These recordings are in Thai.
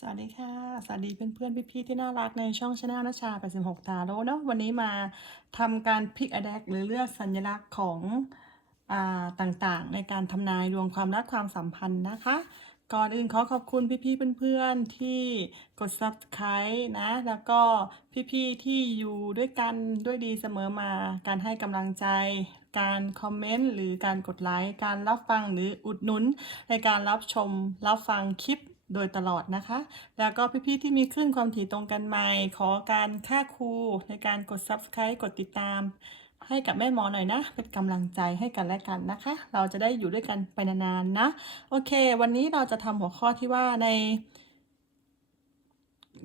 สวัสดีค่ะ สวัสดีเพื่อนๆพี่ๆที่น่ารักในช่องชาแนลนชา 86ตาโร่เนาะวันนี้มาทำการพิกอ d ดกหรือเลือกสัญลักษณ์ของอาต่างๆ ในการทำนายดวงความรักความสัมพันธ์นะคะ ก่อนอื่นขอขอบคุณพี่ๆเพื่อนๆที่กด subscribe นะ แล้วก็พี่ๆที่อยู่ด้วยกันด้วยดีเสมอมา การให้กำลังใจ การคอมเมนต์หรือการกดไลค์ การรับฟังหรืออุดหนุนในการรับชมรับฟังคลิป โดยตลอดนะคะ แล้วก็พี่ๆที่มีคลื่นความถี่ตรงกันใหม่ ขอการค่าครูในการกด subscribe กดติดตาม ให้กับแม่หมอหน่อยนะ เป็นกำลังใจให้กันและกันนะคะ เราจะได้อยู่ด้วยกันไปนานๆนะ โอเค วันนี้เราจะทำหัวข้อที่ว่าใน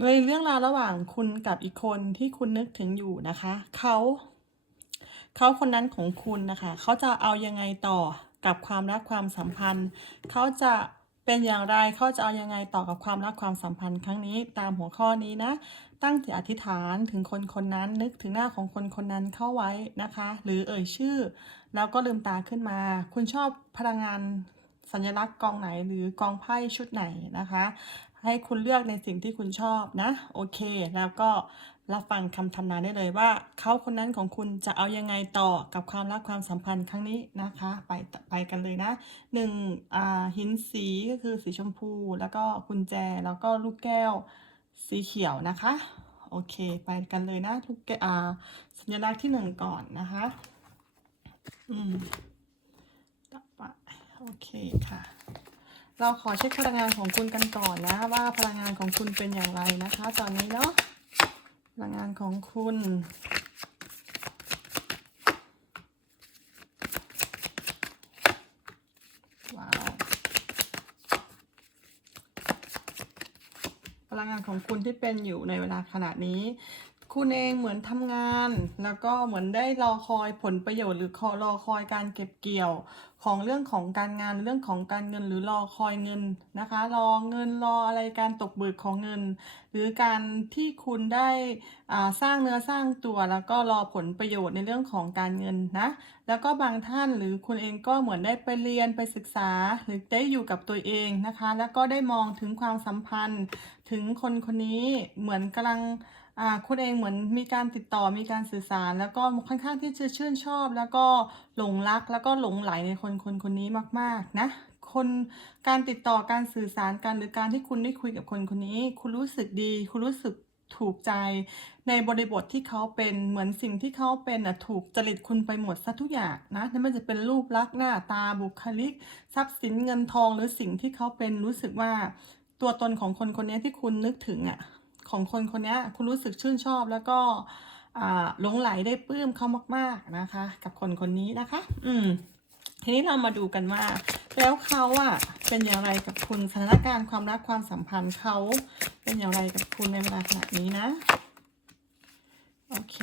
ในเรื่องราวระหว่างคุณกับอีกคนที่คุณนึกถึงอยู่นะคะ เขาเขาคนนั้นของคุณนะคะ เขาจะเอายังไงต่อกับความรักความสัมพันธ์ เขาจะ เป็นอย่างไรเขาจะเอายังไงต่อกับความรักความสัมพันธ์ครั้งนี้ตามหัวข้อนี้นะ ตั้งจิตอธิษฐานถึงคนคนนั้นนึกถึงหน้าของคนคนนั้นเข้าไว้นะคะ หรือเอ่ยชื่อ แล้วก็ลืมตาขึ้นมา คุณชอบพลังงานสัญลักษณ์กองไหนหรือกองไพ่ชุดไหนนะคะ ให้คุณเลือกในสิ่งที่คุณชอบนะ โอเค แล้วก็ รับฟังคำทำนายได้เลยว่าเขาคนนั้นของคุณจะเอายังไงต่อกับความรักความสัมพันธ์ครั้งนี้นะคะ ไปไปกันเลยนะหนึ่งหินสีก็คือสีชมพู แล้วก็กุญแจแล้วก็ลูกแก้วสีเขียวนะคะ โอเค ไปกันเลยนะลูกแก้วอ่าสัญลักษณ์ที่หนึ่งก่อนนะคะอืมต่อไปโอเคค่ะเราขอเช็คพลังงานของคุณกันก่อนนะ ว่าพลังงานของคุณเป็นอย่างไรนะคะ ตอนนี้เนาะ พลังงานของคุณ ว้าว พลังงานของคุณที่เป็นอยู่ในเวลาขณะนี้ คุณเองเหมือนทำงาน แล้วก็เหมือนได้รอคอยผลประโยชน์หรือคอรอคอยการเก็บเกี่ยว ของเรื่องของการงานเรื่องของการเงินหรือรอคอยเงินนะคะ รอเงินรออะไรการตกเบิกของเงิน หรือการที่คุณได้สร้างเนื้อสร้างตัวแล้วก็รอผลประโยชน์ในเรื่องของการเงินนะแล้วก็บางท่านหรือคุณเองก็เหมือนได้ไปเรียนไปศึกษาหรือได้อยู่กับตัวเองนะคะ แล้วก็ได้มองถึงความสัมพันธ์ถึงคนคนนี้เหมือนกำลัง คุณเองเหมือนมีการติดต่อมีการสื่อสาร แล้วก็ค่อนข้างที่จะชื่นชอบ แล้วก็หลงรักแล้วก็หลงไหลในคนคนคนนี้มากๆนะคนการติดต่อการสื่อสารกันหรือการที่คุณได้คุยกับคนคนนี้ คุณรู้สึกดี คุณรู้สึกถูกใจในบริบทที่เขาเป็นเหมือนสิ่งที่เขาเป็นอะถูกจริตคุณไปหมดซะทุกอย่างนะไม่ว่าจะเป็นรูปลักษณ์หน้าตาบุคลิก ทรัพย์สินเงินทองหรือสิ่งที่เขาเป็นรู้สึกว่าตัวตนของคนคนนี้ที่คุณนึกถึงอะ ของคนคนนี้คุณรู้สึกชื่นชอบแล้วก็หลงไหลได้ปลื้มเขามาก ๆนะคะ กับคนคนนี้นะคะ อืมทีนี้เรามาดูกันว่า แล้วเขาอะเป็นอย่างไรกับคุณสถานการณ์ความรักความสัมพันธ์เขาเป็นอย่างไรกับคุณในเวลาขณะนี้นะ โอเค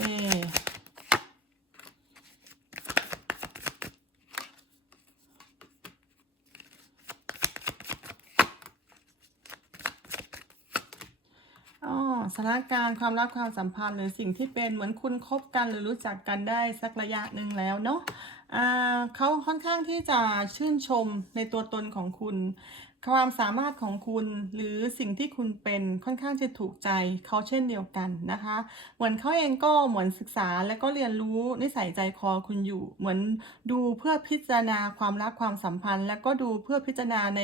อ๋อ สถานการณ์ความรักความสัมพันธ์ หรือสิ่งที่เป็นเหมือนคุณคบกันหรือรู้จักกันได้สักระยะหนึ่งแล้วเนาะเขาค่อนข้างที่จะชื่นชมในตัวตนของคุณ ความสามารถของคุณหรือสิ่งที่คุณเป็นค่อนข้างจะถูกใจเขาเช่นเดียวกันนะคะ เหมือนเขาเองก็เหมือนศึกษาและก็เรียนรู้นิสัยใจคอคุณอยู่ เหมือนดูเพื่อพิจารณาความรักความสัมพันธ์ แล้วก็ดูเพื่อพิจารณาใน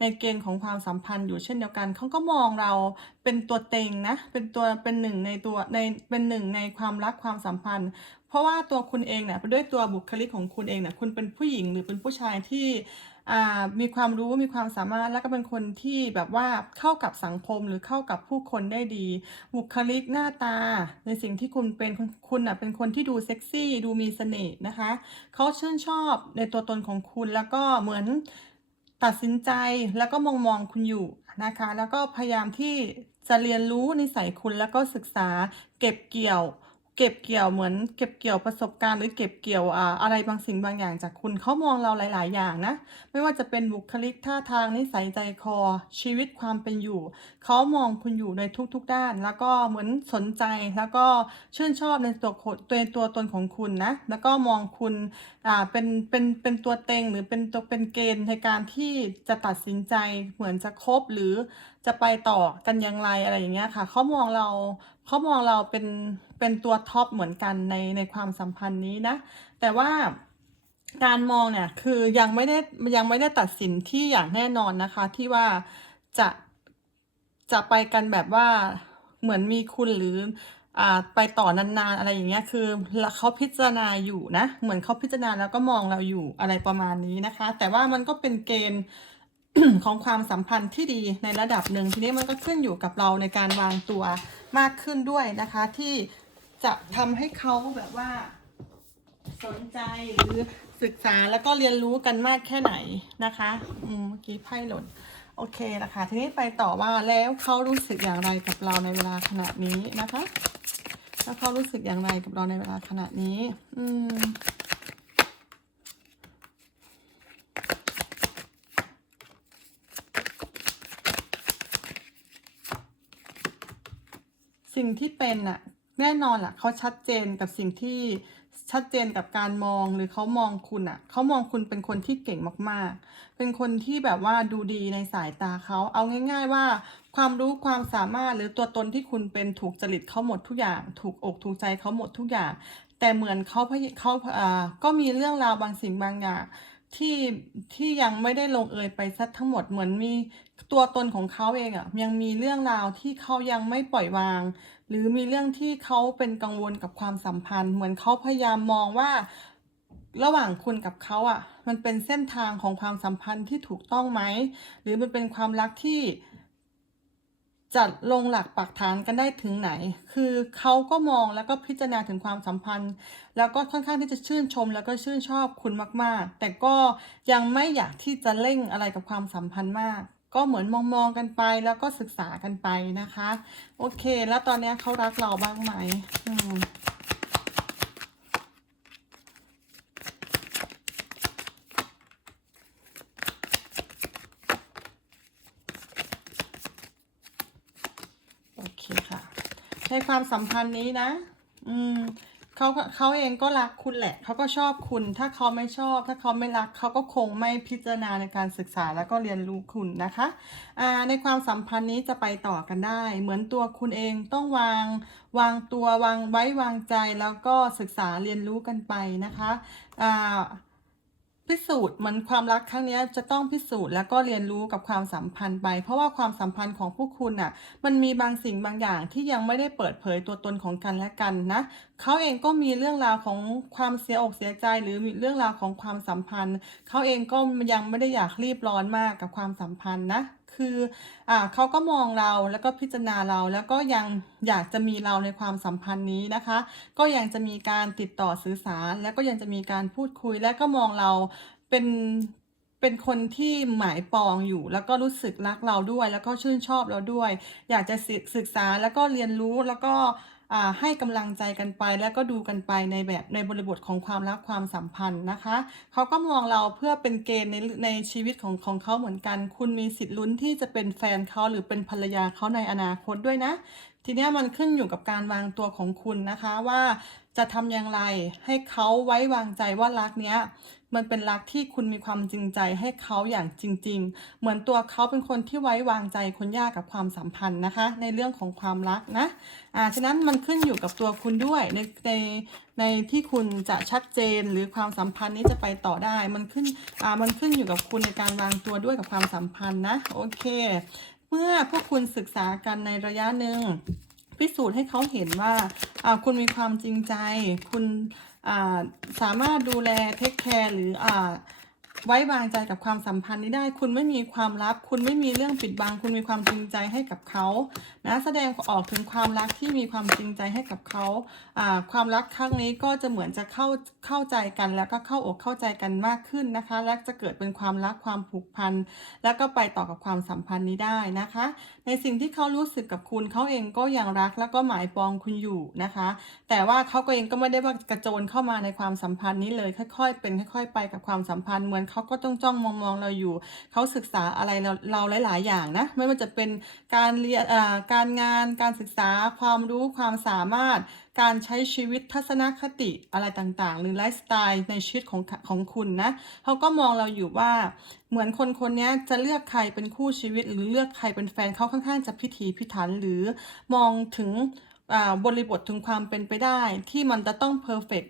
ในเกณฑ์ของความสัมพันธ์อยู่เช่นเดียวกันเขาก็มองเราเป็นตัวเต็งนะเป็นตัวเป็นหนึ่งในตัวในเป็นหนึ่งในความรักความสัมพันธ์เพราะว่าตัวคุณเองเนี่ยด้วยตัวบุคลิกของคุณเองเนี่ยคุณเป็นผู้หญิงหรือเป็นผู้ชายที่ มีความรู้มีความสามารถแล้วก็เป็นคนที่แบบว่าเข้ากับสังคมหรือเข้ากับผู้คนได้ดี บุคลิกหน้าตา ในสิ่งที่คุณเป็นคุณอะเป็นคนที่ดูเซ็กซี่ดูมีเสน่ห์นะคะเขาชื่นชอบในตัวตนของคุณแล้วก็เหมือนตัดสินใจแล้วก็มองมองคุณอยู่นะคะ แล้วก็พยายามที่จะเรียนรู้นิสัยคุณแล้วก็ศึกษาเก็บเกี่ยว เก็บเกี่ยวเหมือนเก็บเกี่ยวประสบการณ์หรือเก็บเกี่ยวอ่าอะไรบางสิ่งบางอย่างจากคุณเขามองเราหลาย ๆ อย่างนะ ไม่ว่าจะเป็นบุคลิกท่าทางนิสัยใจคอ ชีวิตความเป็นอยู่เขามองคุณอยู่ในทุก ๆ ด้าน แล้วก็เหมือนสนใจแล้วก็ชื่นชอบในตัวคนตัวตัวตนของคุณนะ แล้วก็มองคุณอ่าเป็นเป็นเป็นตัวเต็งหรือเป็นตัวเป็นเกณฑ์ในการที่จะตัดสินใจเหมือนจะคบหรือจะไปต่อกันอย่างไรอะไรอย่างเงี้ยค่ะเขามองเรา เขามองเราเป็นเป็นตัวท็อปเหมือนกันในในความสัมพันธ์นี้นะ แต่ว่าการมองเนี่ยคือยังไม่ได้ยังไม่ได้ตัดสินที่อย่างแน่นอนนะคะ ที่ว่าจะจะไปกันแบบว่าเหมือนมีคุณหรืออ่าไปต่อนานๆอะไรอย่างเงี้ยคือเขาพิจารณาอยู่นะ เหมือนเขาพิจารณาแล้วก็มองเราอยู่อะไรประมาณนี้นะคะ แต่ว่ามันก็เป็นเกณฑ์ของความสัมพันธ์ที่ดีในระดับหนึ่งทีนี้มันก็ขึ้นอยู่กับเราในการวางตัว มากขึ้นด้วยนะคะ ที่จะทำให้เขาแบบว่า สนใจหรือศึกษาแล้วก็เรียนรู้กันมากแค่ไหนนะคะอืมเมื่อกี้ไพ่หล่นโอเคนะคะทีนี้ไปต่อว่าแล้วเขารู้สึกอย่างไรกับเราในเวลาขณะนี้นะคะ แล้วเขารู้สึกอย่างไรกับเราในเวลาขณะนี้ อืม สิ่งที่เป็นอะแน่นอนล่ะเขาชัดเจนกับสิ่งที่ชัดเจนกับการมองหรือเขามองคุณอะเขามองคุณเป็นคนที่เก่งมากๆ เป็นคนที่แบบว่าดูดีในสายตาเขาเอาง่าย ๆ ว่า ความรู้ความสามารถหรือตัวตนที่คุณเป็นถูกจริตเขาหมดทุกอย่าง ถูกอกถูกใจเขาหมดทุกอย่าง แต่เหมือนเขาเขาอ่าก็มีเรื่องราวบางสิ่งบางอย่าง ที่ที่ยังไม่ได้ลงเอยไปซะทั้งหมดเหมือนมีตัวตนของเขาเองอะ่ะยังมีเรื่องราวที่เขายังไม่ปล่อยวาง หรือมีเรื่องที่เขาเป็นกังวลกับความสัมพันธ์ เหมือนเขาพยายามมองว่าระหว่างคุณกับเขาอะ่ะ มันเป็นเส้นทางของความสัมพันธ์ที่ถูกต้องไหม หรือมันเป็นความรักที่ จะลงหลักปักฐานกันได้ถึงไหน คือเขาก็มองแล้วก็พิจารณาถึงความสัมพันธ์ แล้วก็ค่อนข้างที่จะชื่นชม แล้วก็ชื่นชอบคุณมากๆ แต่ก็ยังไม่อยากที่จะเร่งอะไรกับความสัมพันธ์มาก ก็เหมือนมองมองๆกันไปแล้วก็ศึกษากันไปนะคะ โอเค แล้วตอนนี้เขารักเราบ้างไหมอืม โอเคค่ะ ในความสัมพันธ์นี้นะ อืมเขาเขาเองก็รักคุณแหละ เขาก็ชอบคุณ ถ้าเขาไม่ชอบ ถ้าเขาไม่รัก เขาก็คงไม่พิจารณาในการศึกษาแล้วก็เรียนรู้คุณนะคะอ่าในความสัมพันธ์นี้จะไปต่อกันได้ เหมือนตัวคุณเองต้องวางวางตัววางไว้วางใจแล้วก็ศึกษาเรียนรู้กันไปนะคะอ่า พิสูจน์เหมือนความรักครั้งนี้จะต้องพิสูจน์แล้วก็เรียนรู้กับความสัมพันธ์ไป เพราะว่าความสัมพันธ์ของพวกคุณน่ะ มันมีบางสิ่งบางอย่างที่ยังไม่ได้เปิดเผยตัวตนของกันและกันนะ เขาเองก็มีเรื่องราวของความเสียอกเสียใจหรือมีเรื่องราวของความสัมพันธ์ เขาเองก็ยังไม่ได้อยากรีบร้อนมากกับความสัมพันธ์นะ คืออ่าเขาก็มองเราแล้วก็พิจารณาเราแล้วก็ยังอยากจะมีเราในความสัมพันธ์นี้นะคะ ก็ยังจะมีการติดต่อสื่อสารแล้วก็ยังจะมีการพูดคุยและก็มองเราเป็นเป็นคนที่หมายปองอยู่แล้วก็รู้สึกรักเราด้วย แล้วก็ชื่นชอบเราด้วย อยากจะศึกษาแล้วก็เรียนรู้แล้วก็ ให้กำลังใจกันไปแล้วก็ดูกันไปในแบบในบริบทของความรักความสัมพันธ์นะคะ เขาก็มองเราเพื่อเป็นเกณฑ์ในในชีวิตของของเขาเหมือนกัน คุณมีสิทธิ์ลุ้นที่จะเป็นแฟนเขาหรือเป็นภรรยาเขาในอนาคตด้วยนะ ทีนี้มันขึ้นอยู่กับการวางตัวของคุณนะคะว่าจะทำอย่างไรให้เขาไว้วางใจว่ารักเนี้ย มันเป็นรักที่คุณมีความจริงใจให้เขาอย่างจริง ๆ เหมือนตัวเขาเป็นคนที่ไว้วางใจคนยากกับความสัมพันธ์นะคะ ในเรื่องของความรักนะอ่าฉะนั้นมันขึ้นอยู่กับตัวคุณด้วยในในในที่คุณจะชัดเจนหรือความสัมพันธ์นี้จะไปต่อได้ มันขึ้นอ่ามันขึ้นอยู่กับคุณในการวางตัวด้วยกับความสัมพันธ์นะโอเค เมื่อพวกคุณศึกษากันในระยะหนึ่งพิสูจน์ให้เขาเห็นว่าอ่าคุณมีความจริงใจ คุณ สามารถดูแลเทคแคร์หรืออ่าไว้วางใจกับความสัมพันธ์นี้ได้ คุณไม่มีความลับ คุณไม่มีเรื่องปิดบัง คุณมีความจริงใจให้กับเขานะ แสดงออกถึงความรักที่มีความจริงใจให้กับเขาความรักครั้งนี้ก็จะเหมือนจะเข้าเข้าใจกันแล้วก็เข้าอกเข้าใจกันมากขึ้นนะคะ และจะเกิดเป็นความรักความผูกพัน แล้วก็ไปต่อกับความสัมพันธ์นี้ได้นะคะ ในสิ่งที่เขารู้สึกกับคุณเขาเองก็ยังรักแล้วก็หมายปองคุณอยู่นะคะ แต่ว่าเขาก็เองก็ไม่ได้ว่ากระโจนเข้ามาในความสัมพันธ์นี้เลย ค่อย ๆ เป็นค่อย ๆ ไปกับความสัมพันธ์เหมือนเขาก็ต้องจ้องมองๆเราอยู่ เขาศึกษาอะไรเราเราหลาย ๆ อย่างนะไม่ว่าจะเป็นการเรียนการงานการศึกษาความรู้ความสามารถ การใช้ชีวิตทัศนคติอะไรต่างๆ หรือไลฟ์สไตล์ในชีวิตของของคุณนะเขาก็มองเราอยู่ว่าเหมือนคนคนนี้จะเลือกใครเป็นคู่ชีวิต หรือเลือกใครเป็นแฟนเขาค่อนข้างจะพิถีพิถันหรือมองถึงบริบทถึงความเป็นไปได้ ที่มันจะต้องเพอร์เฟก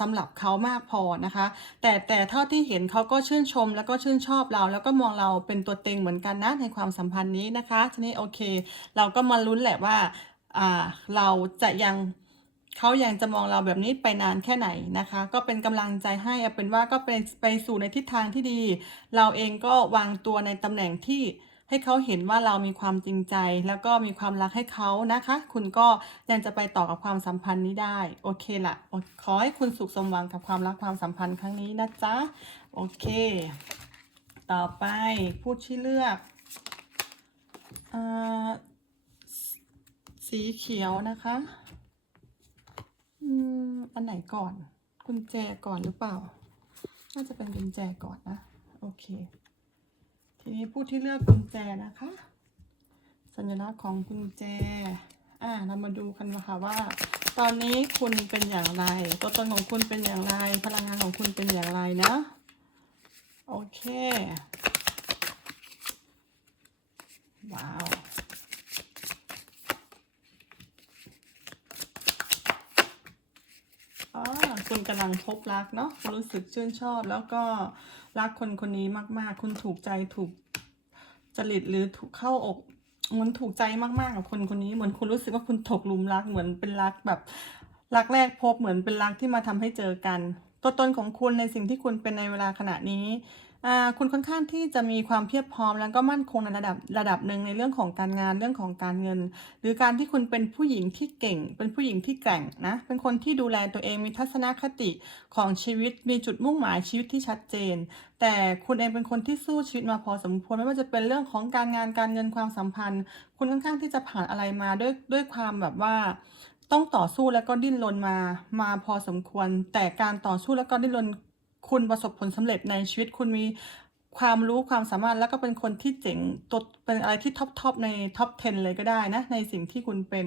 สำหรับเขามากพอนะคะ แต่แต่เท่าที่เห็นเขาก็ชื่นชม แล้วก็ชื่นชอบเรา แล้วก็มองเราเป็นตัวเต็งเหมือนกันนะในความสัมพันธ์นี้นะคะทีนี้โอเค เราก็มาลุ้นแหละว่าเราจะยัง เขายังจะมองเราแบบนี้ไปนานแค่ไหนนะคะ ก็เป็นกำลังใจให้เป็นว่าก็เป็นไปสู่ในทิศทางที่ดี เราเองก็วางตัวในตำแหน่งที่ให้เขาเห็นว่าเรามีความจริงใจ แล้วก็มีความรักให้เขานะคะ คุณก็ยังจะไปต่อกับความสัมพันธ์นี้ได้ โอเคละขอให้คุณสุขสมหวังกับความรักความสัมพันธ์ครั้งนี้นะจ๊ะ โอเค ต่อไปพูดที่เลือกอ่าสีเขียวนะคะ อันไหนก่อน กุญแจก่อนหรือเปล่า น่าจะเป็นกุญแจก่อนนะ โอเค ทีนี้ผู้ที่เลือกกุญแจนะคะ สัญลักษณ์ของกุญแจ อ่า เรามาดูกันนะคะว่า ตอนนี้คุณเป็นอย่างไร ตัวตนของคุณเป็นอย่างไร พลังงานของคุณเป็นอย่างไรนะ โอเค ว้าว อ๋อ คุณกำลังพบรักเนาะคุณรู้สึกชื่นชอบ แล้วก็รักคนคนนี้มาก ๆ คุณถูกใจถูกจริตหรือถูกเข้าอกเหมือนถูกใจมาก ๆ กับคนคนนี้เหมือนคุณรู้สึกว่าคุณถกลุมรักเหมือนเป็นรักแบบรักแรกพบเหมือนเป็นรักที่มาทำให้เจอกัน ตัวตนของคุณในสิ่งที่คุณเป็นในเวลาขณะนี้ คุณค่อนข้างที่จะมีความเพียบพร้อม แล้วก็มั่นคงในระดับระดับหนึ่งในเรื่องของการงานเรื่องของการเงิน หรือการที่คุณเป็นผู้หญิงที่เก่ง เป็นผู้หญิงที่แกร่งนะเป็นคนที่ดูแลตัวเองมีทัศนคติของชีวิตมีจุดมุ่งหมายชีวิตที่ชัดเจน แต่คุณเองเป็นคนที่สู้ชีวิตมาพอสมควรไม่ว่าจะเป็นเรื่องของการงานการเงินความสัมพันธ์ คุณค่อนข้างที่จะผ่านอะไรมาด้วยด้วยความแบบว่าต้องต่อสู้แล้วก็ดิ้นรนมามาพอสมควร แต่การต่อสู้แล้วก็ดิ้นรน คุณประสบผลสำเร็จในชีวิตคุณมีความรู้ความสามารถแล้วก็เป็นคนที่เจ๋งตดเป็นอะไรที่ท็อปทอปในท็อป 10 เลยก็ได้นะ ในสิ่งที่คุณเป็น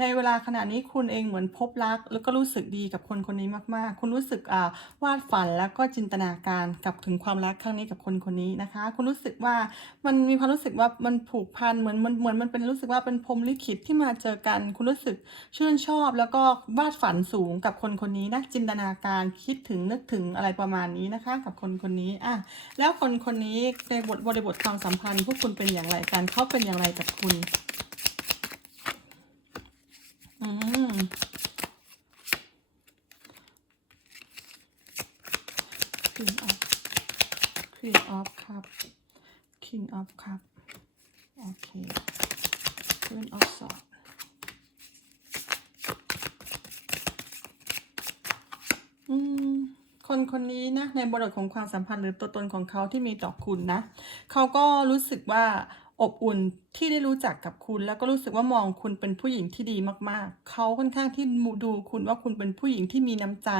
ในเวลาขณะนี้คุณเองเหมือนพบรัก แล้วก็รู้สึกดีกับคนคนนี้มากๆ คุณรู้สึกอ่าวาดฝันแล้วก็จินตนาการกับถึงความรักครั้งนี้กับคนคนนี้นะคะ คุณรู้สึกว่ามันมีความรู้สึกว่ามันผูกพันเหมือนมันเหมือนมันเป็นรู้สึกว่าเป็นพรมลิขิตที่มาเจอกัน คุณรู้สึกชื่นชอบ แล้วก็วาดฝันสูงกับคนคนนี้นะจินตนาการคิดถึงนึกถึงอะไรประมาณนี้นะคะ กับคนคนนี้อะแล้วคนคนนี้ในบทบริบทความสัมพันธ์ พวกคุณเป็นอย่างไรกันเขาเป็นอย่างไรกับคุณ อืม Queen of Queen of Cup King of Cup โอเค Queen of Swords อืมคนคนนี้นะในบริบทของความสัมพันธ์หรือตัวตนของเขาที่มีต่อคุณนะ เขาก็รู้สึกว่า อบอุ่นที่ได้รู้จักกับคุณ แล้วก็รู้สึกว่ามองคุณเป็นผู้หญิงที่ดีมากๆ เขาค่อนข้างที่ดูคุณว่าคุณเป็นผู้หญิงที่มีน้ำใจ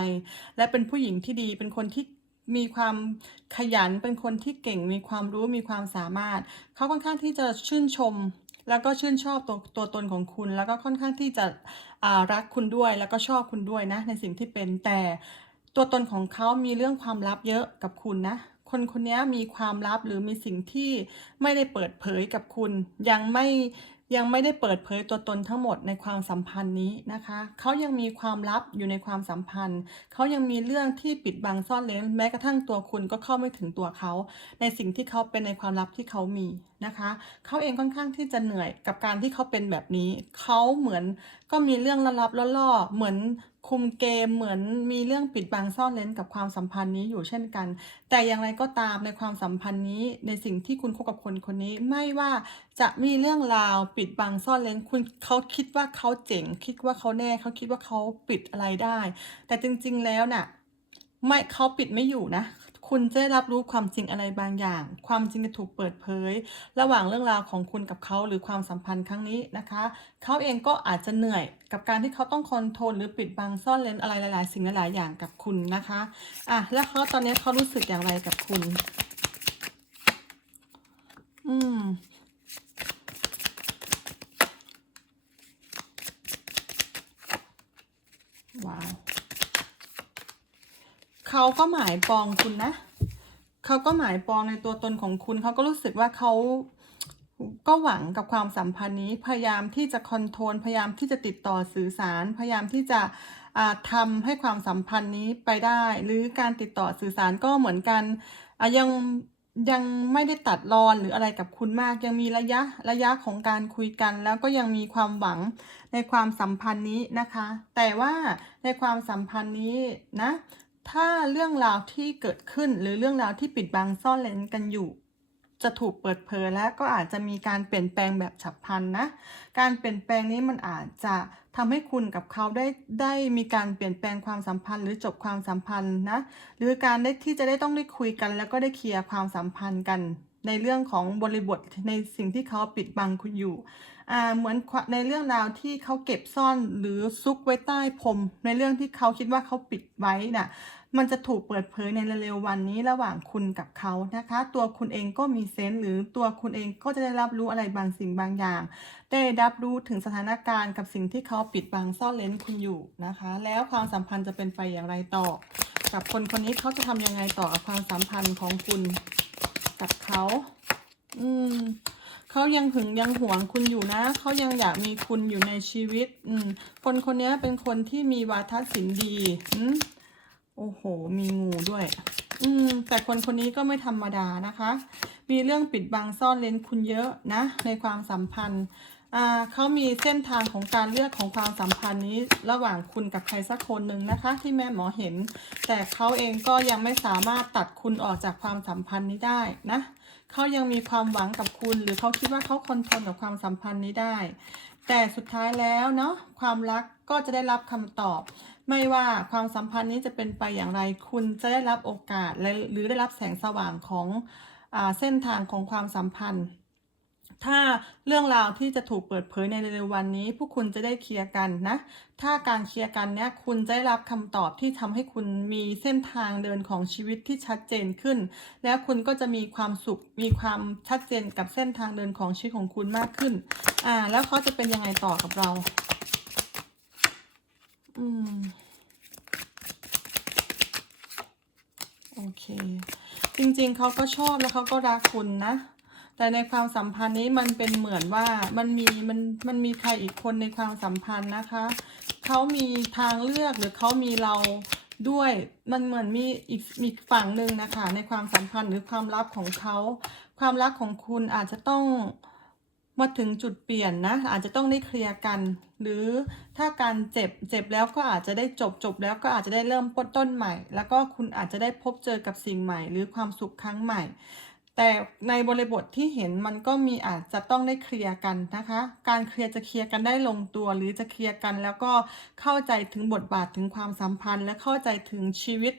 และเป็นผู้หญิงที่ดีเป็นคนที่มีความขยันเป็นคนที่เก่งมีความรู้มีความสามารถ เขาค่อนข้างที่จะชื่นชม แล้วก็ชื่นชอบตัวตัวตนของคุณ แล้วก็ค่อนข้างที่จะรักคุณด้วย แล้วก็ชอบคุณด้วยนะในสิ่งที่เป็นแต่ตัวตนของเขามีเรื่องความลับเยอะกับคุณนะ คนคนนี้มีความลับหรือมีสิ่งที่ไม่ได้เปิดเผยกับคุณ ยังไม่ยังไม่ได้เปิดเผยตัวตนทั้งหมดในความสัมพันธ์นี้นะคะ เขายังมีความลับอยู่ในความสัมพันธ์ เขายังมีเรื่องที่ปิดบังซ่อนเร้นแม้กระทั่งตัวคุณก็เข้าไม่ถึงตัวเขา ในสิ่งที่เขาเป็นในความลับที่เขามีนะคะ เขาเองค่อนข้างที่จะเหนื่อยกับการที่เขาเป็นแบบนี้ เขาเหมือนก็มีเรื่องลับๆล่อๆเหมือน คุมเกมเหมือนมีเรื่องปิดบังซ่อนเล้นกับความสัมพันธ์นี้อยู่เช่นกัน แต่อย่างไรก็ตามในความสัมพันธ์นี้ในสิ่งที่คุณคบกับคนคนนี้ไม่ว่าจะมีเรื่องราวปิดบังซ่อนเล้นคุณเขาคิดว่าเขาเจ๋ง คิดว่าเขาแน่เขาคิดว่าเขาปิดอะไรได้ แต่จริงๆแล้วน่ะไม่เขาปิดไม่อยู่นะ คุณจะได้รับรู้ความจริงอะไรบางอย่าง ความจริงจะถูกเปิดเผย ระหว่างเรื่องราวของคุณกับเขาหรือความสัมพันธ์ครั้งนี้นะคะ เขาเองก็อาจจะเหนื่อยกับการที่เขาต้องคอนโทรลหรือปิดบังซ่อนเร้นอะไรหลาย ๆ สิ่งหลาย ๆ อย่างกับคุณนะคะอะแล้วเขาตอนนี้เขารู้สึกอย่างไรกับคุณ อืมว้าว เขาก็หมายปองคุณนะ เขาก็หมายปองในตัวตนของคุณ เขาก็รู้สึกว่าเขาก็หวังกับความสัมพันธ์นี้ พยายามที่จะคอนโทรล พยายามที่จะติดต่อสื่อสาร พยายามที่จะอ่าทำให้ความสัมพันธ์นี้ไปได้ หรือการติดต่อสื่อสารก็เหมือนกันยังยังไม่ได้ตัดรอนหรืออะไรกับคุณมาก ยังมีระยะระยะของการคุยกัน แล้วก็ยังมีความหวังในความสัมพันธ์นี้นะคะ แต่ว่าในความสัมพันธ์นี้นะ ถ้าเรื่องราวที่เกิดขึ้นหรือเรื่องราวที่ปิดบังซ่อนเร้นกันอยู่ จะถูกเปิดเผยและก็อาจจะมีการเปลี่ยนแปลงแบบฉับพลันนะ การเปลี่ยนแปลงนี้มันอาจจะทำให้คุณกับเขาได้ได้มีการเปลี่ยนแปลงความสัมพันธ์ หรือจบความสัมพันธ์นะ หรือการได้ที่จะได้ต้องได้คุยกัน แล้วก็ได้เคลียร์ความสัมพันธ์กัน ในเรื่องของบริบทในสิ่งที่เขาปิดบังคุณอยู่ เหมือนในเรื่องราวที่เขาเก็บซ่อนหรือซุกไว้ใต้พรมในเรื่องที่เขาคิดว่าเขาปิดไว้น่ะมันจะถูกเปิดเผยในเร็วๆวันนี้ระหว่างคุณกับเขานะคะ ตัวคุณเองก็มีเซนส์หรือตัวคุณเองก็จะได้รับรู้อะไรบางสิ่งบางอย่าง ได้รับรู้ถึงสถานการณ์กับสิ่งที่เขาปิดบังซ่อนเร้นคุณอยู่นะคะ แล้วความสัมพันธ์จะเป็นไปอย่างไรต่อ กับคนคนนี้เขาจะทำยังไงต่อกับความสัมพันธ์ของคุณกับเขา อืม เขายังหึงยังหวงคุณอยู่นะ เขายังอยากมีคุณอยู่ในชีวิต อืม คนคนนี้เป็นคนที่มีวาทศิลป์ดี อืมโอ้โห มีงูด้วย อืม แต่คนคนนี้ก็ไม่ธรรมดานะคะ มีเรื่องปิดบังซ่อนเลนคุณเยอะนะ ในความสัมพันธ์ อ่าเขามีเส้นทางของการเลือกของความสัมพันธ์นี้ ระหว่างคุณกับใครสักคนหนึ่งนะคะ ที่แม่หมอเห็น แต่เขาเองก็ยังไม่สามารถตัดคุณออกจากความสัมพันธ์นี้ได้นะ เขายังมีความหวังกับคุณ หรือเขาคิดว่าเขาคอนโทรลกับความสัมพันธ์นี้ได้ แต่สุดท้ายแล้วเนาะความรักก็จะได้รับคำตอบ ไม่ว่าความสัมพันธ์นี้จะเป็นไปอย่างไร คุณจะได้รับโอกาสและหรือได้รับแสงสว่างของอเส้นทางของความสัมพันธ์ ถ้าเรื่องราวที่จะถูกเปิดเผยในเร็ววันนี้ พวกคุณจะได้เคลียร์กันนะ ถ้าการเคลียร์กันเนี้ยคุณจะได้รับคำตอบที่ทำให้คุณมีเส้นทางเดินของชีวิตที่ชัดเจนขึ้น แล้วคุณก็จะมีความสุข มีความชัดเจนกับเส้นทางเดินของชีวิตของคุณมากขึ้น อ่า แล้วเขาจะเป็นยังไงต่อกับเรา อืม โอเค จริงๆ เขาก็ชอบแล้วเขาก็รักคุณนะ แต่ในความสัมพันธ์นี้มันเป็นเหมือนว่ามันมีมันมันมีใครอีกคนในความสัมพันธ์นะคะเขามีทางเลือกหรือเขามีเราด้วยมันเหมือนมีอีกมีฝั่งหนึ่งนะคะ ในความสัมพันธ์หรือความลับของเขาความรักของคุณอาจจะต้องมาถึงจุดเปลี่ยนนะ อาจจะต้องได้เคลียร์กัน หรือถ้าการเจ็บเจ็บแล้วก็อาจจะได้จบจบแล้วก็อาจจะได้เริ่มต้นใหม่ แล้วก็คุณอาจจะได้พบเจอกับสิ่งใหม่ หรือความสุขครั้งใหม่ แต่ในบริบทที่เห็นมันก็มีอาจจะต้องได้เคลียร์กันนะคะ การเคลียร์จะเคลียร์กันได้ลงตัว หรือจะเคลียร์กันแล้วก็เข้าใจถึงบทบาทถึงความสัมพันธ์ และเข้าใจถึงชีวิต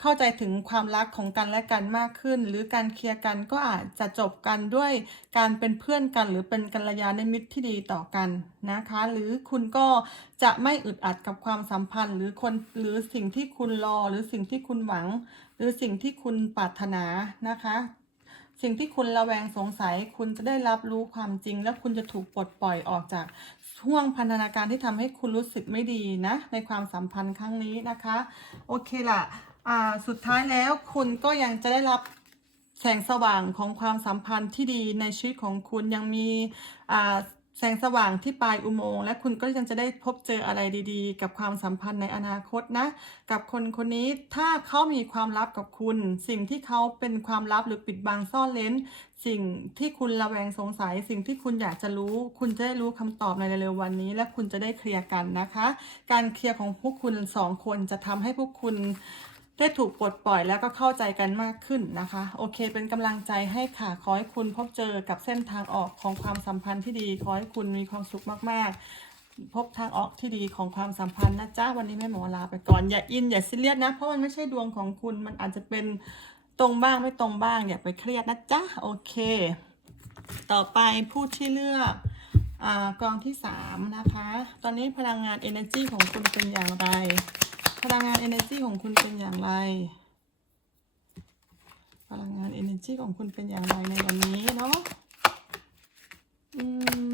เข้าใจถึงความรักของกันและกันมากขึ้น หรือการเคลียร์กันก็อาจจะจบกันด้วยการเป็นเพื่อนกัน หรือเป็นกัลยาณมิตรที่ดีต่อกันนะคะ หรือคุณก็จะไม่อึดอัดกับความสัมพันธ์ หรือคนหรือสิ่งที่คุณรอ หรือสิ่งที่คุณหวัง หรือสิ่งที่คุณปรารถนานะคะ สิ่งที่คุณระแวงสงสัย คุณจะได้รับรู้ความจริง และคุณจะถูกปลดปล่อยออกจากช่วงพันธนาการที่ทำให้คุณรู้สึกไม่ดีนะ ในความสัมพันธ์ครั้งนี้นะคะ โอเคละอ่าสุดท้ายแล้วคุณก็ยังจะได้รับแสงสว่างของความสัมพันธ์ที่ดีในชีวิตของคุณยังมีอ่า แสงสว่างที่ปลายอุโมงค์และคุณก็ยังจะได้พบเจออะไรดีๆ กับความสัมพันธ์ในอนาคตนะ กับคนคนนี้ถ้าเขามีความลับกับคุณ สิ่งที่เขาเป็นความลับหรือปิดบังซ่อนเร้น สิ่งที่คุณระแวงสงสัย สิ่งที่คุณอยากจะรู้ คุณจะได้รู้คำตอบในเร็วๆวันนี้ และคุณจะได้เคลียร์กันนะคะ การเคลียร์ของพวกคุณสองคนจะทำให้พวกคุณ ได้ถูกปลดปล่อยแล้วก็เข้าใจกันมากขึ้นนะคะ โอเค เป็นกำลังใจให้ค่ะ ขอให้คุณพบเจอกับเส้นทางออกของความสัมพันธ์ที่ดี ขอให้คุณมีความสุขมากๆ พบทางออกที่ดีของความสัมพันธ์นะจ๊ะวันนี้แม่หมอลาไปก่อน อย่าอินอย่าซีเรียสนะ เพราะมันไม่ใช่ดวงของคุณ มันอาจจะเป็นตรงบ้างไม่ตรงบ้าง อย่าไปเครียดนะจ๊ะโอเค ต่อไปผู้ที่เลือกอกองที่สามนะคะ ตอนนี้พลังงาน energy ของคุณเป็นอย่างไร พลังงาน energy ของคุณเป็นอย่างไร พลังงาน energy ของคุณเป็นอย่างไรในวันนี้เนาะอืม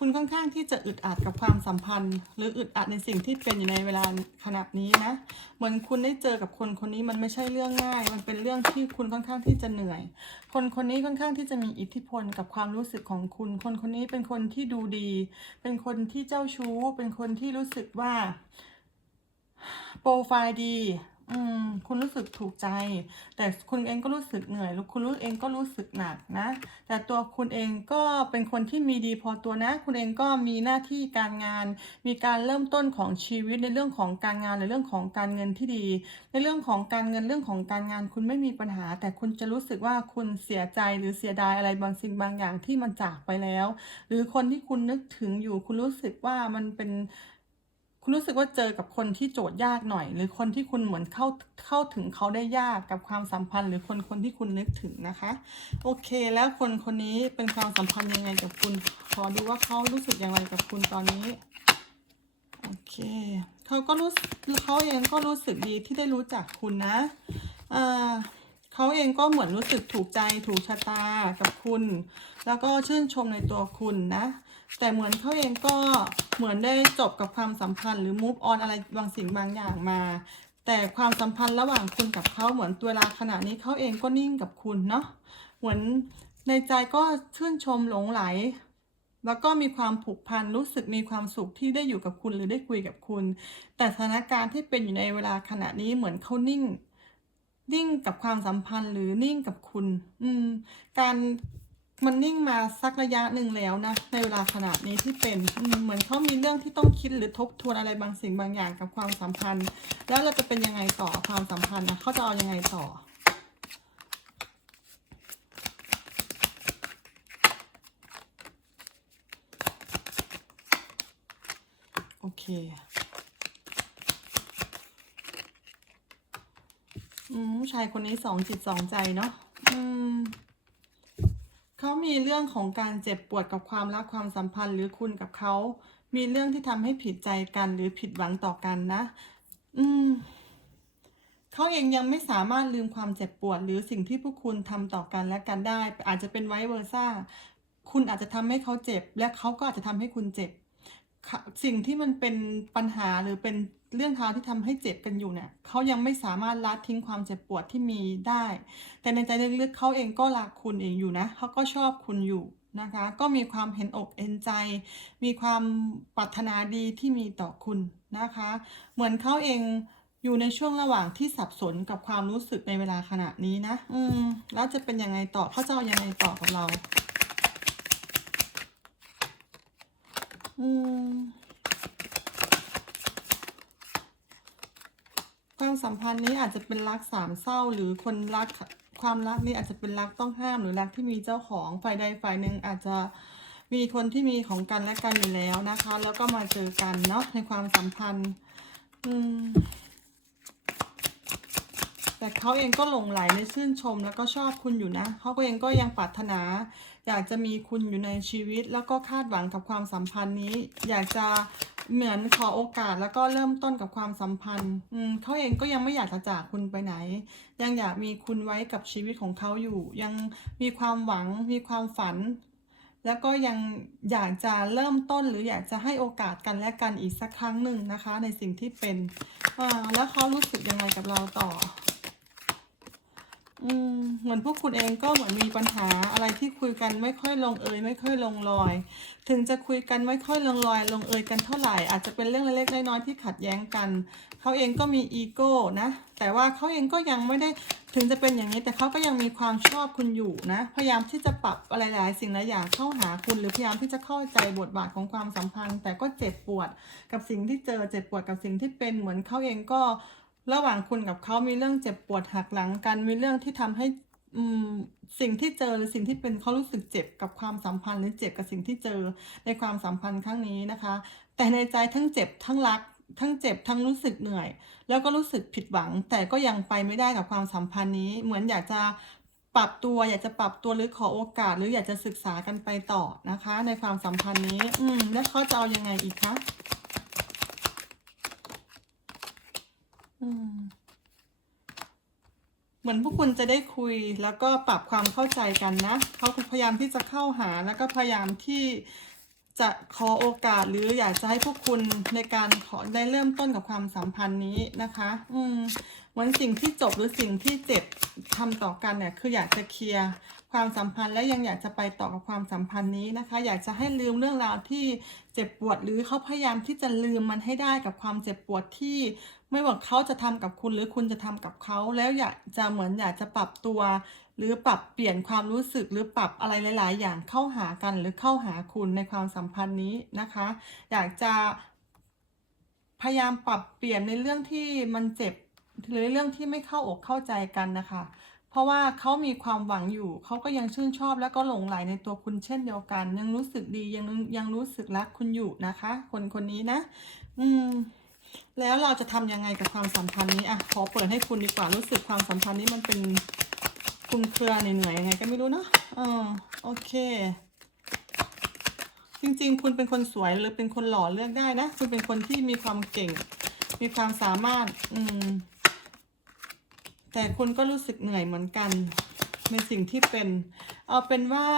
คุณค่อนข้างที่จะอึดอัดกับความสัมพันธ์ หรืออึดอัดในสิ่งที่เป็นอยู่ในเวลาขณะนี้นะเหมือนคุณได้เจอกับคนคนนี้มันไม่ใช่เรื่องง่าย มันเป็นเรื่องที่คุณค่อนข้างที่จะเหนื่อย คนคนนี้ค่อนข้างที่จะมีอิทธิพลกับความรู้สึกของคุณ คนคนนี้เป็นคนที่ดูดี เป็นคนที่เจ้าชู้ เป็นคนที่รู้สึกว่าโปรไฟล์ดี อืม คุณรู้สึกถูกใจ แต่คุณเองก็รู้สึกเหนื่อยคุณรู้เองก็รู้สึกหนักนะ แต่ตัวคุณเองก็เป็นคนที่มีดีพอตัวนะ คุณเองก็มีหน้าที่การงาน มีการเริ่มต้นของชีวิตในเรื่องของการงานในเรื่องของการเงินที่ดี ในเรื่องของการเงินเรื่องของการงาน คุณไม่มีปัญหา แต่คุณจะรู้สึกว่าคุณเสียใจหรือเสียดายอะไรบางสิ่งบางอย่างที่มันจากไปแล้ว หรือคนที่คุณนึกถึงอยู่คุณรู้สึกว่ามันเป็น คุณรู้สึกว่าเจอกับคนที่โจทย์ยากหน่อย หรือคนที่คุณเหมือนเข้าเข้าถึงเขาได้ยากกับความสัมพันธ์ หรือคนคนที่คุณนึกถึงนะคะ โอเค แล้วคนคนนี้เป็นความสัมพันธ์ยังไงกับคุณ ขอดูว่าเขารู้สึกอย่างไรกับคุณตอนนี้โอเคเขาก็รู้เขาเองก็รู้สึกดีที่ได้รู้จักคุณนะอ่าเขาเองก็เหมือนรู้สึกถูกใจถูกชะตากับคุณ แล้วก็ชื่นชมในตัวคุณนะ แต่เหมือนเขาเองก็เหมือนได้จบกับความสัมพันธ์หรือ move on อะไรบางสิ่งบางอย่างมา แต่ความสัมพันธ์ระหว่างคุณกับเขาเหมือนตัวลาขณะนี้เขาเองก็นิ่งกับคุณเนาะเหมือนในใจก็ชื่นชมหลงไหล แล้วก็มีความผูกพันรู้สึกมีความสุขที่ได้อยู่กับคุณหรือได้คุยกับคุณ แต่สถานการณ์ที่เป็นอยู่ในเวลาขณะนี้เหมือนเขานิ่ง นิ่งกับความสัมพันธ์หรือนิ่งกับคุณ อืม การ มันนิ่งมาสักระยะหนึ่งแล้วนะ ในเวลาขนาดนี้ที่เป็นเหมือนเขามีเรื่องที่ต้องคิดหรือทบทวนอะไรบางสิ่งบางอย่างกับความสัมพันธ์ แล้วเราจะเป็นยังไงต่อความสัมพันธ์นะเขาจะเอายังไงต่อโอเค อืมผู้ชายคนนี้สองจิตสองใจเนาะอืม เขามีเรื่องของการเจ็บปวดกับความรักความสัมพันธ์ หรือคุณกับเขา มีเรื่องที่ทำให้ผิดใจกันหรือผิดหวังต่อกันนะ อืมเขาเองยังไม่สามารถลืมความเจ็บปวด หรือสิ่งที่พวกคุณทำต่อกันและกันได้ อาจจะเป็นไวเวอร์ซ่า คุณอาจจะทำให้เขาเจ็บ และเขาก็อาจจะทำให้คุณเจ็บ สิ่งที่มันเป็นปัญหาหรือเป็น เรื่องราวที่ทำให้เจ็บกันอยู่เนี่ยเขายังไม่สามารถละทิ้งความเจ็บปวดที่มีได้ แต่ในใจลึกๆเขาเองก็รักคุณเองอยู่นะเขาก็ชอบคุณอยู่นะคะ ก็มีความเห็นอกเห็นใจ มีความปรารถนาดีที่มีต่อคุณนะคะ เหมือนเขาเองอยู่ในช่วงระหว่างที่สับสนกับความรู้สึกในเวลาขณะนี้นะ อืม แล้วจะเป็นยังไงต่อเขาจะเอายังไงต่อกับเรา อืม ความสัมพันธ์นี้อาจจะเป็นรักสามเศร้าหรือคนรักความรักนี้อาจจะเป็นรักต้องห้ามหรือรักที่มีเจ้าของฝ่ายใดฝ่ายหนึ่งอาจจะมีคนที่มีของกันและกันอยู่แล้วนะคะ แล้วก็มาเจอกันเนาะในความสัมพันธ์อืมแต่เขาเองก็หลงไหลในชื่นชมแล้วก็ชอบคุณอยู่นะเขาก็เองก็ยังปรารถนา อยากจะมีคุณอยู่ในชีวิต แล้วก็คาดหวังกับความสัมพันธ์นี้ อยากจะ เหมือนขอโอกาสแล้วก็เริ่มต้นกับความสัมพันธ์เขาเองก็ยังไม่อยากจะจากคุณไปไหน ยังอยากมีคุณไว้กับชีวิตของเขาอยู่ ยังมีความหวังมีความฝัน แล้วก็ยังอยากจะเริ่มต้นหรืออยากจะให้โอกาสกันและกันอีกสักครั้งหนึ่งนะคะ ในสิ่งที่เป็นแล้วเขารู้สึกยังไงกับเราต่อ อืมเหมือนพวกคุณเองก็เหมือนมีปัญหาอะไรที่คุยกันไม่ค่อยลงเอยไม่ค่อยลงรอย ถึงจะคุยกันไม่ค่อยลงรอย ลงเอยกันเท่าไหร่ อาจจะเป็นเรื่องเล็กๆน้อยๆที่ขัดแย้งกันเขาเองก็มีอีโก้นะแต่ว่าเขาเองก็ยังไม่ได้ถึงจะเป็นอย่างนี้แต่เขาก็ยังมีความชอบคุณอยู่นะ พยายามที่จะปรับอะไรหลายๆสิ่งหลายอย่างเข้าหาคุณหรือพยายามที่จะเข้าใจบทบาทของความสัมพันธ์ แต่ก็เจ็บปวดกับสิ่งที่เจอเจ็บปวดกับสิ่งที่เป็นเหมือนเขาเองก็ ระหว่างคุณกับเขามีเรื่องเจ็บปวดหักหลังกัน มีเรื่องที่ทำให้อืมสิ่งที่เจอหรือสิ่งที่เป็นเขารู้สึกเจ็บกับความสัมพันธ์หรือเจ็บกับสิ่งที่เจอในความสัมพันธ์ครั้งนี้นะคะ แต่ในใจทั้งเจ็บทั้งรัก ทั้งเจ็บทั้งรู้สึกเหนื่อย แล้วก็รู้สึกผิดหวัง แต่ก็ยังไปไม่ได้กับความสัมพันธ์นี้ เหมือนอยากจะปรับตัว อยากจะปรับตัวหรือขอโอกาส หรืออยากจะศึกษากันไปต่อนะคะ ในความสัมพันธ์นี้ อืมแล้วเขาจะเอายังไงอีกคะ อืม เหมือนพวกคุณจะได้คุยแล้วก็ปรับความเข้าใจกันนะ เขาพยายามที่จะเข้าหาแล้วก็พยายามที่จะขอโอกาสหรืออยากจะให้พวกคุณในการขอได้เริ่มต้นกับความสัมพันธ์นี้นะคะ อืมเหมือนสิ่งที่จบหรือสิ่งที่เจ็บทำต่อกันเนี่ยคืออยากจะเคลียร์ความสัมพันธ์และยังอยากจะไปต่อกับความสัมพันธ์นี้นะคะ อยากจะให้ลืมเรื่องราวที่เจ็บปวดหรือเขาพยายามที่จะลืมมันให้ได้กับความเจ็บปวดที่ ไม่ว่าเขาจะทำกับคุณหรือคุณจะทำกับเขาแล้วอยากจะเหมือนอยากจะปรับตัว หรือปรับเปลี่ยนความรู้สึกหรือปรับอะไรหลาย ๆ อย่างเข้าหากันหรือเข้าหาคุณในความสัมพันธ์นี้นะคะ อยากจะพยายามปรับเปลี่ยนในเรื่องที่มันเจ็บหรือเรื่องที่ไม่เข้าอกเข้าใจกันนะคะ เพราะว่าเขามีความหวังอยู่ เขาก็ยังชื่นชอบและก็หลงใหลในตัวคุณเช่นเดียวกัน ยังรู้สึกดียังยังรู้สึกรักคุณอยู่นะคะ คนคนนี้นะ อืม แล้วเราจะทำยังไงกับความสัมพันธ์นี้อะขอเปิดให้คุณดีกว่ารู้สึกความสัมพันธ์นี้มันเป็นคุมเครือเหนื่อยยังไงก็ไม่รู้เนาะเออโอเค จริงๆ คุณเป็นคนสวยหรือเป็นคนหล่อเลือกได้นะ คุณเป็นคนที่มีความเก่ง มีความสามารถ อืม แต่คุณก็รู้สึกเหนื่อยเหมือนกัน ในสิ่งที่เป็น เอาเป็นว่า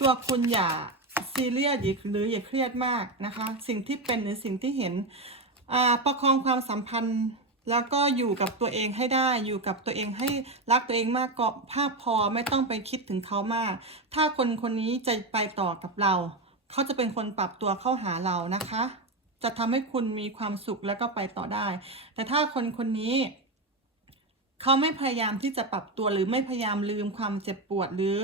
ตัวคุณอย่าซีเรียสหรืออย่าเครียดมากนะคะ สิ่งที่เป็นหรือสิ่งที่เห็น ประคองความสัมพันธ์ แล้วก็อยู่กับตัวเองให้ได้ อยู่กับตัวเองให้รักตัวเองมากก็ภาพพอไม่ต้องไปคิดถึงเขามาก ถ้าคนคนนี้จะไปต่อกับเรา เขาจะเป็นคนปรับตัวเข้าหาเรานะคะ จะทำให้คุณมีความสุขแล้วก็ไปต่อได้ แต่ถ้าคนคนนี้เขาไม่พยายามที่จะปรับตัวหรือไม่พยายามลืมความเจ็บปวดหรือ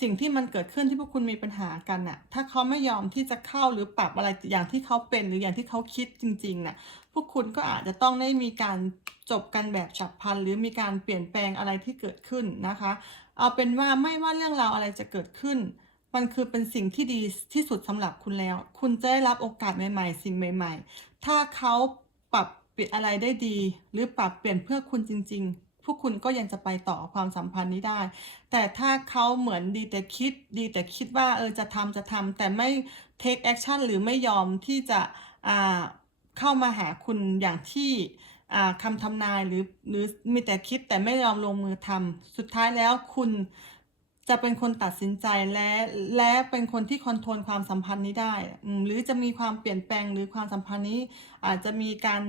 สิ่งที่มันเกิดขึ้นที่พวกคุณมีปัญหากันน่ะ ถ้าเขาไม่ยอมที่จะเข้าหรือปรับอะไรอย่างที่เขาเป็นหรืออย่างที่เขาคิดจริงๆน่ะ พวกคุณก็อาจจะต้องได้มีการจบกันแบบฉับพลันหรือมีการเปลี่ยนแปลงอะไรที่เกิดขึ้นนะคะ เอาเป็นว่าไม่ว่าเรื่องราวอะไรจะเกิดขึ้น มันคือเป็นสิ่งที่ดีที่สุดสำหรับคุณแล้ว คุณจะได้รับโอกาสใหม่ ๆ สิ่งใหม่ ๆ ถ้าเขาปรับเปลี่ยนอะไรได้ดี หรือปรับเปลี่ยนเพื่อคุณจริง ๆ พวกคุณก็ยังจะไปต่อความสัมพันธ์นี้ได้ แต่ถ้าเขาเหมือนดีแต่คิดดีแต่คิดว่าเออจะทำจะทำแต่ไม่ take action หรือไม่ยอมที่จะอ่าเข้ามาหาคุณอย่างที่อ่าคำทำนายหรือหรือมีแต่คิดแต่ไม่ยอมลงมือทำสุดท้ายแล้วคุณจะเป็นคนตัดสินใจและและเป็นคนที่คอนโทรลความสัมพันธ์นี้ได้ หรือจะมีความเปลี่ยนแปลงหรือความสัมพันธ์นี้อาจจะมีการ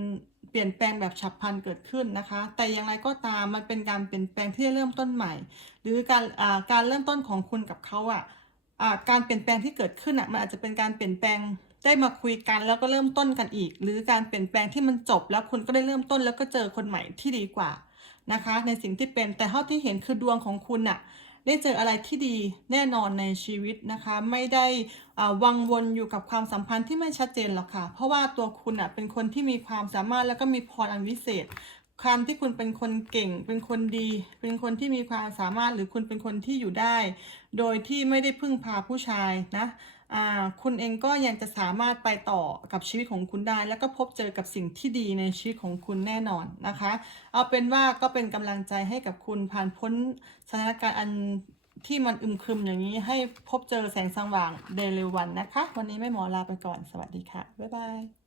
เปลี่ยนแปลงแบบฉับพลันเกิดขึ้นนะคะ แต่อย่างไรก็ตามมันเป็นการเปลี่ยนแปลงที่เริ่มต้นใหม่ หรือการการเริ่มต้นของคุณกับเขาอะอ่าการเปลี่ยนแปลงที่เกิดขึ้นอะมันอาจจะเป็นการเปลี่ยนแปลงได้มาคุยกันแล้วก็เริ่มต้นกันอีก หรือการเปลี่ยนแปลงที่มันจบ แล้วคุณก็ได้เริ่มต้นแล้วก็เจอคนใหม่ที่ดีกว่านะคะ ในสิ่งที่เป็นแต่เท่าที่เห็นคือดวงของคุณน่ะ ได้เจออะไรที่ดีแน่นอนในชีวิตนะคะ ไม่ได้วังวนอยู่กับความสัมพันธ์ที่ไม่ชัดเจนหรอกค่ะ เพราะว่าตัวคุณอะเป็นคนที่มีความสามารถแล้วก็มีพรอันวิเศษความที่คุณเป็นคนเก่ง เป็นคนดี เป็นคนที่มีความสามารถหรือคุณเป็นคนที่อยู่ได้ โดยที่ไม่ได้พึ่งพาผู้ชายนะ คุณเองก็ยังจะสามารถไปต่อกับชีวิตของคุณได้ แล้วก็พบเจอกับสิ่งที่ดีในชีวิตของคุณแน่นอนนะคะ เอาเป็นว่าก็เป็นกำลังใจให้กับคุณผ่านพ้นสถานการณ์อันที่มันอึมครึมอย่างนี้ให้พบเจอแสงสว่างในเร็ววันนะคะ วันนี้แม่หมอลาไปก่อนสวัสดีค่ะ บ๊ายบาย